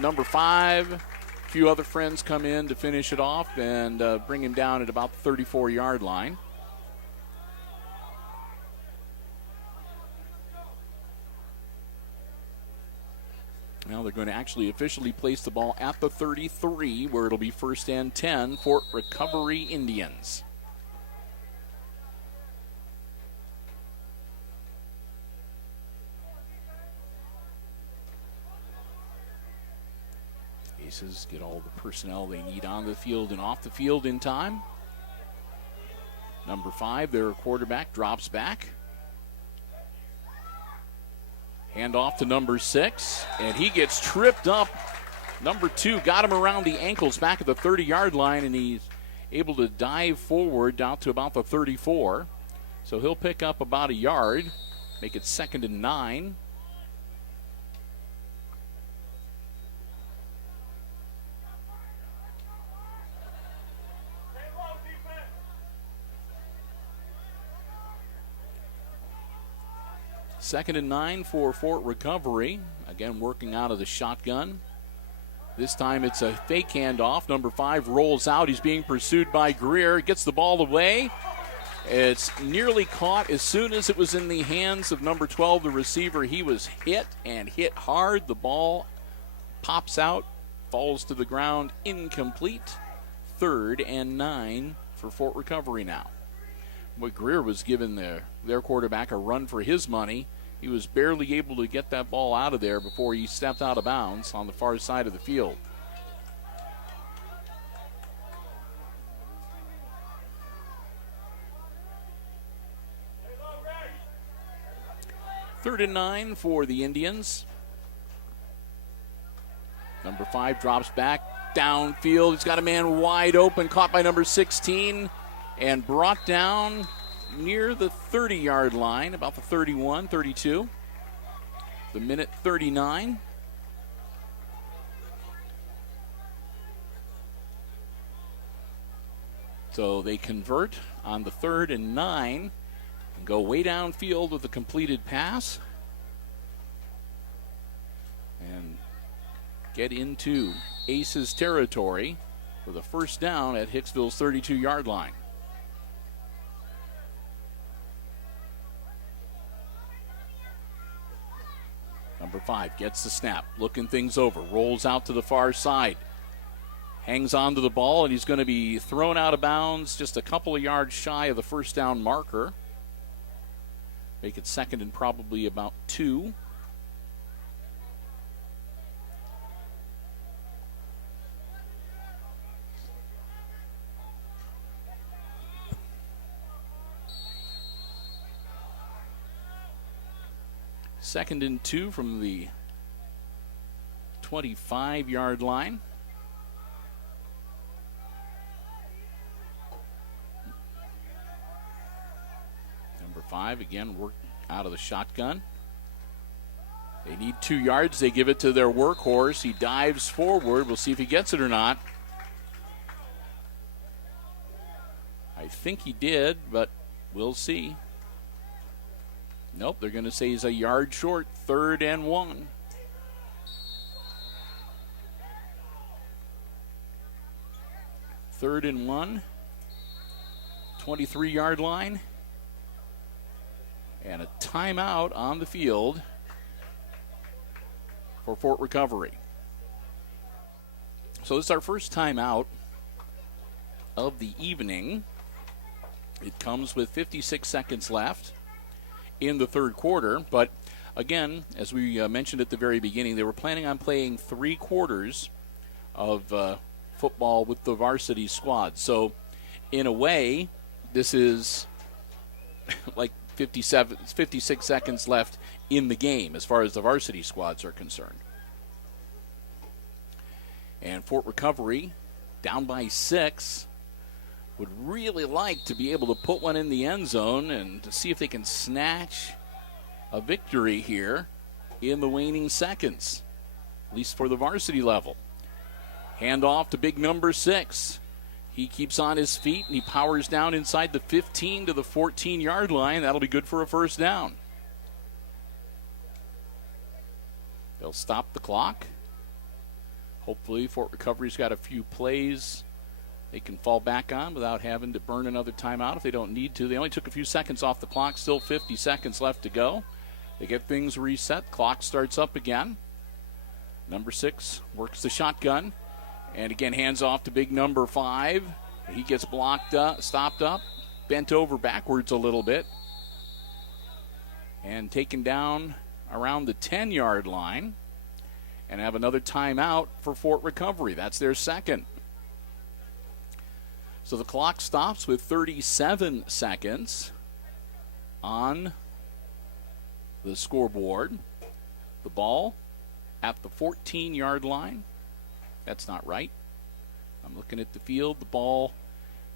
number 5, few other friends come in to finish it off and bring him down at about the 34-yard line. Now they're going to actually officially place the ball at the 33, where it'll be 1st and 10, Fort Recovery Indians. Aces get all the personnel they need on the field and off the field in time. Number 5, their quarterback, drops back. Hand off to number 6, and he gets tripped up. Number 2 got him around the ankles back at the 30-yard line, and he's able to dive forward down to about the 34. So he'll pick up about a yard, make it 2nd and 9. 2nd and 9 for Fort Recovery. Again, working out of the shotgun. This time it's a fake handoff. Number 5 rolls out. He's being pursued by Greer. Gets the ball away. It's nearly caught as soon as it was in the hands of number 12, the receiver. He was hit and hit hard. The ball pops out, falls to the ground, incomplete. 3rd and 9 for Fort Recovery now. But Greer was giving their quarterback a run for his money. He was barely able to get that ball out of there before he stepped out of bounds on the far side of the field. Third and 9 for the Indians. Number 5 drops back downfield. He's got a man wide open, caught by number 16 and brought down near the 30-yard line, about the 31, 32. The minute 39. So they convert on the 3rd and 9 and go way downfield with a completed pass and get into Aces territory for the first down at Hicksville's 32-yard line. Number 5 gets the snap, looking things over, rolls out to the far side, hangs on to the ball, and he's going to be thrown out of bounds just a couple of yards shy of the first down marker. Make it 2nd and probably about 2. Second and 2 from the 25-yard line. Number 5 again worked out of the shotgun. They need 2 yards. They give it to their workhorse. He dives forward. We'll see if he gets it or not. I think he did, but we'll see. Nope, they're going to say he's a yard short. 3rd and 1. Third and 1. 23-yard line. And a timeout on the field for Fort Recovery. So this is our first timeout of the evening. It comes with 56 seconds left in the third quarter, but again, as we mentioned at the very beginning, they were planning on playing 3 quarters of football with the varsity squad. So in a way, this is like 56 seconds left in the game as far as the varsity squads are concerned. And Fort Recovery, down by 6, would really like to be able to put one in the end zone and to see if they can snatch a victory here in the waning seconds, at least for the varsity level. Hand off to big number 6. He keeps on his feet and he powers down inside the 15 to the 14-yard line. That'll be good for a first down. They'll stop the clock. Hopefully Fort Recovery's got a few plays they can fall back on without having to burn another timeout if they don't need to. They only took a few seconds off the clock, still 50 seconds left to go. They get things reset, clock starts up again. Number 6 works the shotgun, and again hands off to big number 5. He gets blocked up, stopped up, bent over backwards a little bit, and taken down around the 10-yard line, and have another timeout for Fort Recovery. That's their second. So the clock stops with 37 seconds on the scoreboard. The ball at the 14-yard line. That's not right. I'm looking at the field. The ball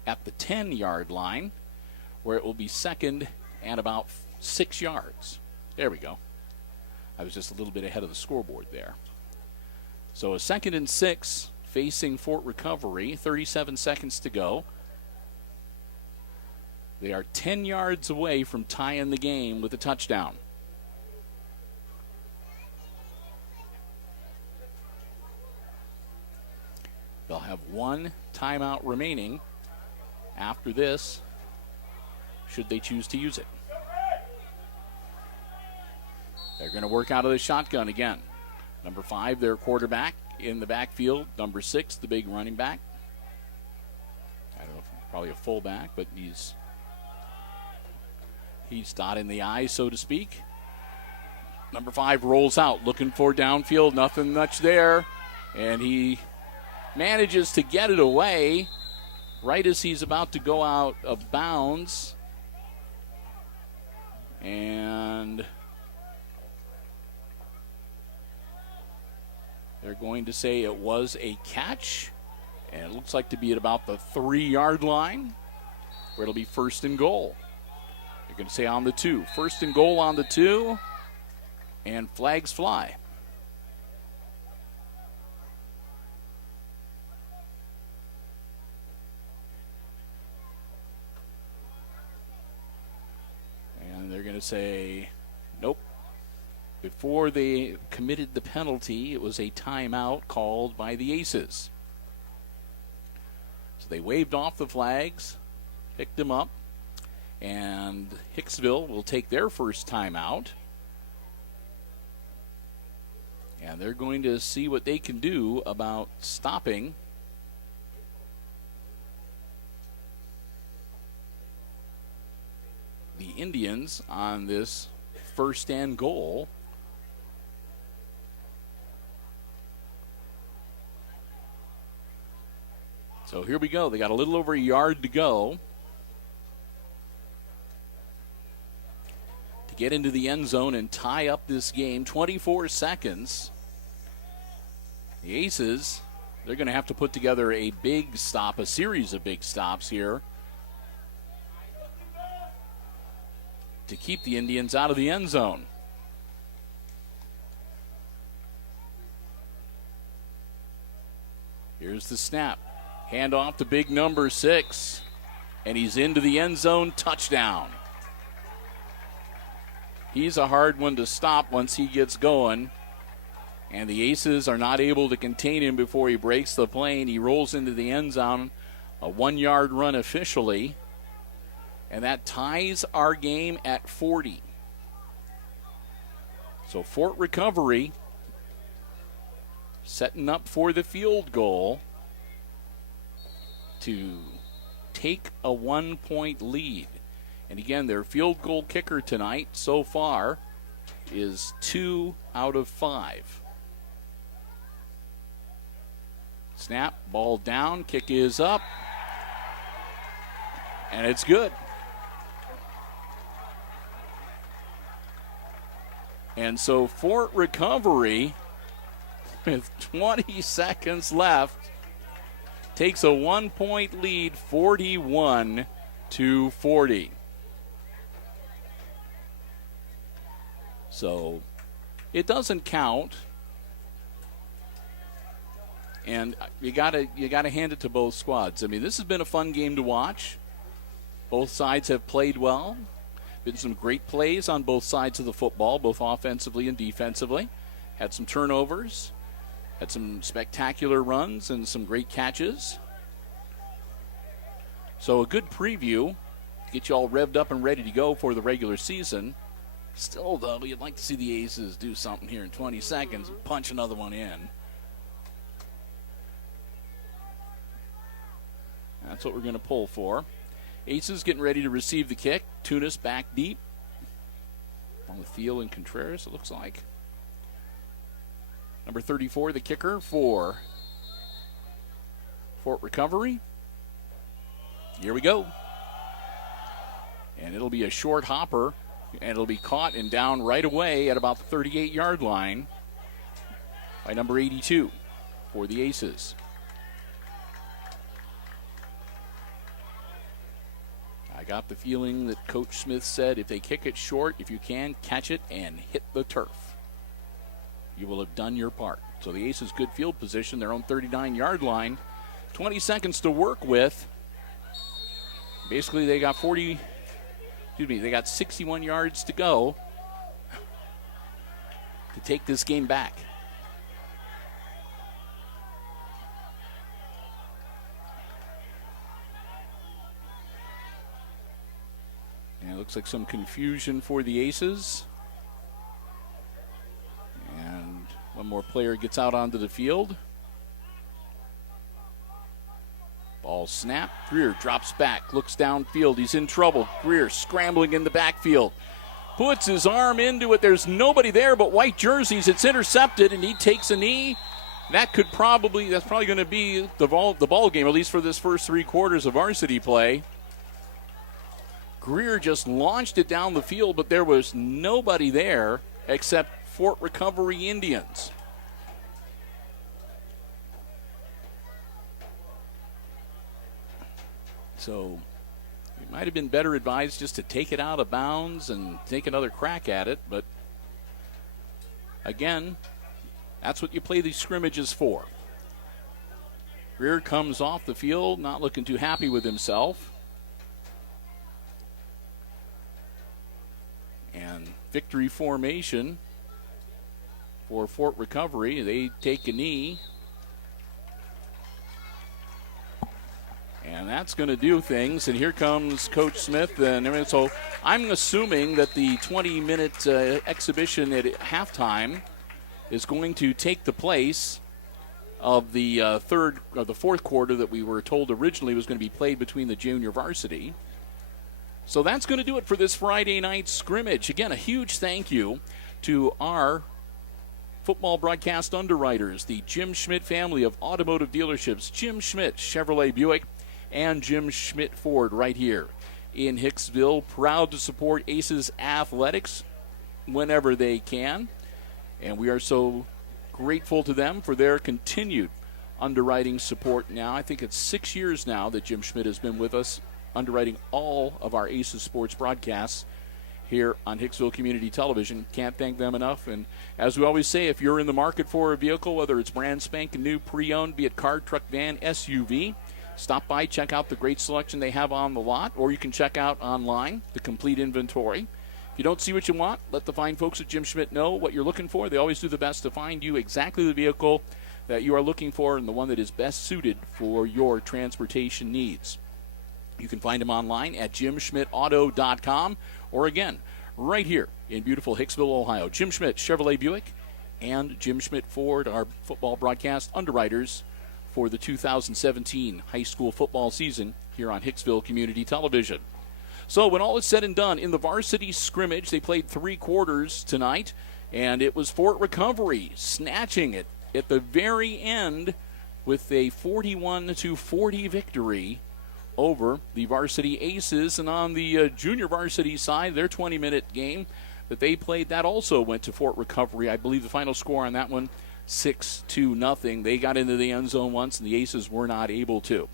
at the 10-yard line, where it will be 2nd and about 6 yards. There we go. I was just a little bit ahead of the scoreboard there. So a 2nd and 6 facing Fort Recovery. 37 seconds to go. They are 10 yards away from tying the game with a touchdown. one timeout remaining after this, should they choose to use it. They're going to work out of the shotgun again. Number 5, their quarterback in the backfield. Number 6, the big running back. I don't know, probably a fullback, but he's dotting the I, so to speak. Number 5 rolls out, looking for downfield. Nothing much there. And he manages to get it away right as he's about to go out of bounds. And they're going to say it was a catch. And it looks like to be at about the 3-yard line, where it'll be first and goal. They're going to say on the 2. First and goal on the 2. And flags fly. And they're going to say, nope. Before they committed the penalty, it was a timeout called by the Aces. So they waved off the flags, picked them up, and Hicksville will take their first timeout. And they're going to see what they can do about stopping the Indians on this first and goal. So here we go. They got a little over a yard to go to get into the end zone and tie up this game. 24 seconds. The Aces, they're going to have to put together a big stop, a series of big stops here to keep the Indians out of the end zone. Here's the snap. Hand off to big number 6. And he's into the end zone. Touchdown. He's a hard one to stop once he gets going. And the Aces are not able to contain him before he breaks the plane. He rolls into the end zone. A 1-yard run officially. And that ties our game at 40. So Fort Recovery setting up for the field goal to take a 1-point lead. And again, their field goal kicker tonight so far is 2 out of 5. Snap, ball down, kick is up, and it's good. And so Fort Recovery, with 20 seconds left, takes a 1-point lead, 41-40. So it doesn't count, and you gotta hand it to both squads. I mean, this has been a fun game to watch. Both sides have played well. Been some great plays on both sides of the football, both offensively and defensively. Had some turnovers. Had some spectacular runs and some great catches. So a good preview to get you all revved up and ready to go for the regular season. Still, though, you'd like to see the Aces do something here in 20 seconds and punch another one in. That's what we're going to pull for. Aces getting ready to receive the kick. Tunis back deep. On the field and Contreras, it looks like. Number 34, the kicker for Fort Recovery. Here we go. And it'll be a short hopper, and it'll be caught and down right away at about the 38-yard line by number 82 for the Aces. I got the feeling that Coach Smith said if they kick it short, if you can, catch it and hit the turf. You will have done your part. So the Aces good field position, their own 39-yard line. 20 seconds to work with. Basically, they got 61 yards to go to take this game back. And it looks like some confusion for the Aces. And one more player gets out onto the field. Ball snap. Greer drops back, looks downfield. He's in trouble. Greer scrambling in the backfield. Puts his arm into it. There's nobody there but white jerseys. It's intercepted, and he takes a knee. That's probably going to be the ball game, at least for this first 3 quarters of varsity play. Greer just launched it down the field, but there was nobody there except Fort Recovery Indians. So it might have been better advised just to take it out of bounds and take another crack at it. But again, that's what you play these scrimmages for. Greer comes off the field, not looking too happy with himself. And victory formation for Fort Recovery. They take a knee. And that's going to do things. And here comes Coach Smith. And so I'm assuming that the 20-minute exhibition at halftime is going to take the place of the fourth quarter that we were told originally was going to be played between the Junior Varsity. So that's going to do it for this Friday night scrimmage. Again, a huge thank you to our football broadcast underwriters, the Jim Schmidt family of automotive dealerships, Jim Schmidt Chevrolet Buick and Jim Schmidt Ford right here in Hicksville. Proud to support Aces Athletics whenever they can. And we are so grateful to them for their continued underwriting support now. I think it's 6 years now that Jim Schmidt has been with us, underwriting all of our Aces sports broadcasts here on Hicksville Community Television. Can't thank them enough. And as we always say, if you're in the market for a vehicle, whether it's brand spanking new, pre-owned, be it car, truck, van, SUV, stop by, check out the great selection they have on the lot, or you can check out online the complete inventory. If you don't see what you want, let the fine folks at Jim Schmidt know what you're looking for. They always do the best to find you exactly the vehicle that you are looking for and the one that is best suited for your transportation needs. You can find them online at jimschmidtauto.com or, again, right here in beautiful Hicksville, Ohio. Jim Schmidt Chevrolet Buick and Jim Schmidt Ford, our football broadcast underwriters for the 2017 high school football season here on Hicksville Community Television. So when all is said and done, in the varsity scrimmage, they played 3 quarters tonight, and it was Fort Recovery snatching it at the very end with a 41-40 victory over the varsity Aces. And on the junior varsity side, their 20-minute game that they played, that also went to Fort Recovery. I believe the final score on that one, 6-0. They got into the end zone once, and the Aces were not able to.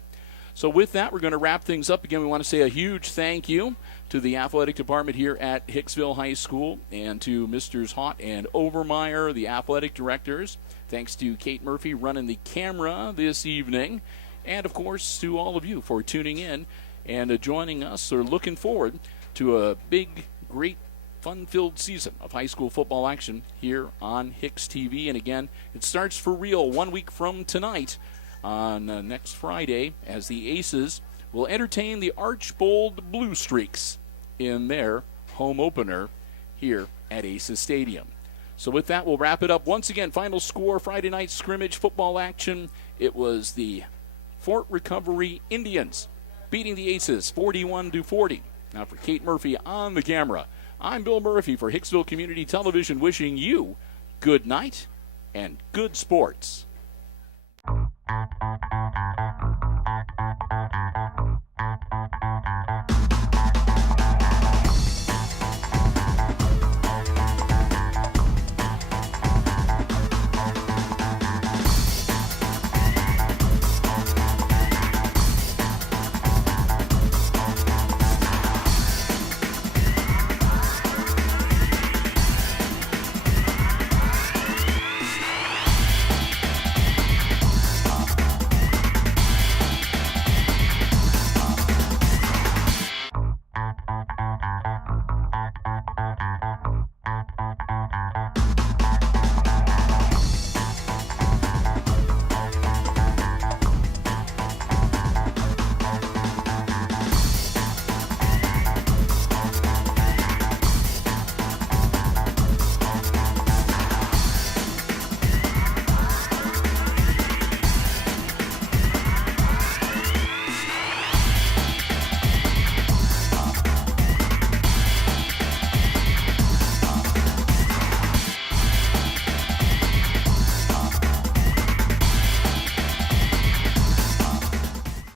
So with that, we're going to wrap things up. Again, we want to say a huge thank you to the athletic department here at Hicksville High School and to Misters Haught and Overmeyer, the athletic directors. Thanks to Kate Murphy running the camera this evening. And, of course, to all of you for tuning in and joining us or looking forward to a big, great, fun-filled season of high school football action here on HIX-TV. And, again, it starts for real 1 week from tonight on next Friday as the Aces will entertain the Archbold Blue Streaks in their home opener here at Aces Stadium. So with that, we'll wrap it up. Once again, final score, Friday night scrimmage football action. It was the Fort Recovery Indians beating the Aces 41-40. Now for Kate Murphy on the camera, I'm Bill Murphy for Hicksville Community Television, wishing you good night and good sports.